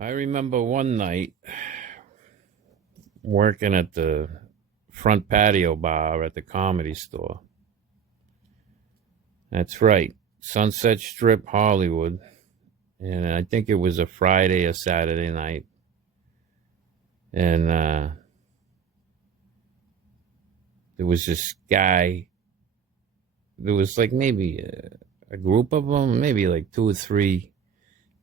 I remember one night working at the front patio bar at the Comedy Store. That's right, Sunset Strip, Hollywood. And I think it was a Friday or Saturday night. And there was this guy. There was like maybe a group of them, maybe like two or three.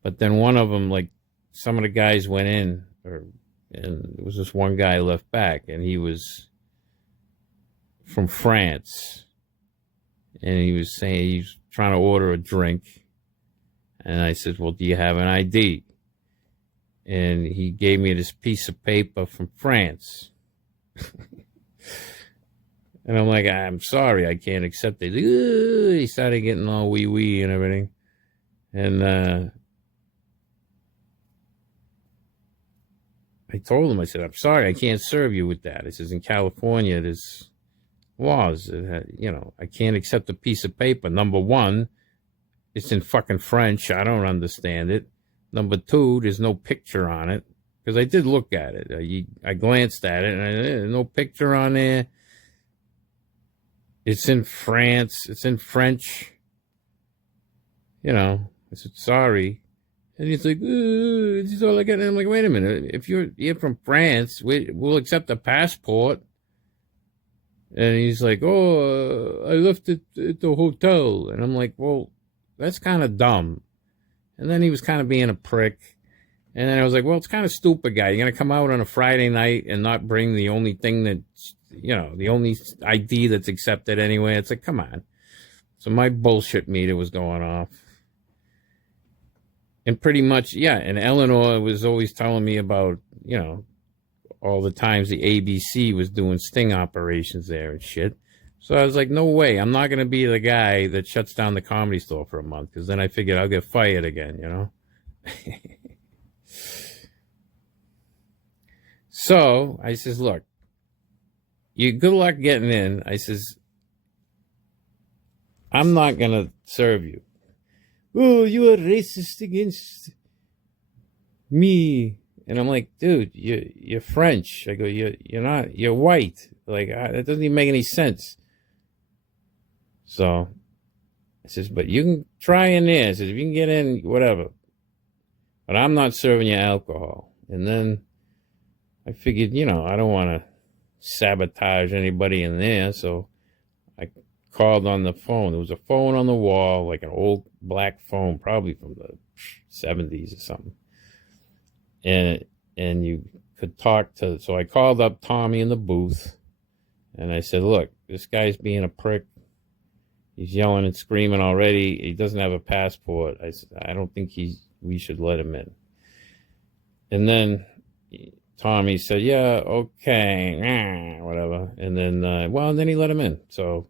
But then one of them, like some of the guys went in, and there was this one guy left back, and he was from France. And he was saying he's trying to order a drink. And I said, well, do you have an ID? And he gave me this piece of paper from France. And I'm like, I'm sorry, I can't accept it. He started getting all wee and everything. And I told him, I said, I'm sorry, I can't serve you with that. I says, in California, there's laws that, I can't accept a piece of paper. Number one, it's in fucking French. I don't understand it. Number two, there's no picture on it. Because I did look at it. I glanced at it, and there's no picture on there. It's in France. It's in French. I said, sorry. And he's like, this is all I got. And I'm like, wait a minute. If you're from France, we'll accept a passport. And he's like, I left it at the hotel. And I'm like, well, that's kind of dumb. And then he was kind of being a prick. And then I was like, well, it's kind of stupid, guy. You're going to come out on a Friday night and not bring the only thing that's, the only ID that's accepted anyway. It's like, come on. So my bullshit meter was going off. And pretty much, yeah. And Eleanor was always telling me about, all the times the ABC was doing sting operations there and shit. So I was like, no way. I'm not going to be the guy that shuts down the Comedy Store for a month, because then I figured I'll get fired again, So I says, look, good luck getting in. I says, I'm not going to serve you. Oh, you are racist against me. And I'm like, dude, you're French. I go, you're not, you're white. Like, that doesn't even make any sense. So I says, but you can try in there. I says, if you can get in, whatever. But I'm not serving you alcohol. And then I figured, I don't want to sabotage anybody in there. So I called on the phone. There was a phone on the wall, like an old black phone, probably from the 70s or something. And you could talk to, so I called up Tommy in the booth, and I said, look, this guy's being a prick. He's yelling and screaming already. He doesn't have a passport. I said, I don't think we should let him in. And then Tommy said, yeah, okay, whatever. And then, and then he let him in. So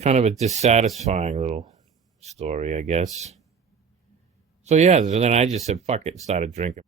kind of a dissatisfying little story, I guess. So yeah, then I just said, fuck it, and started drinking.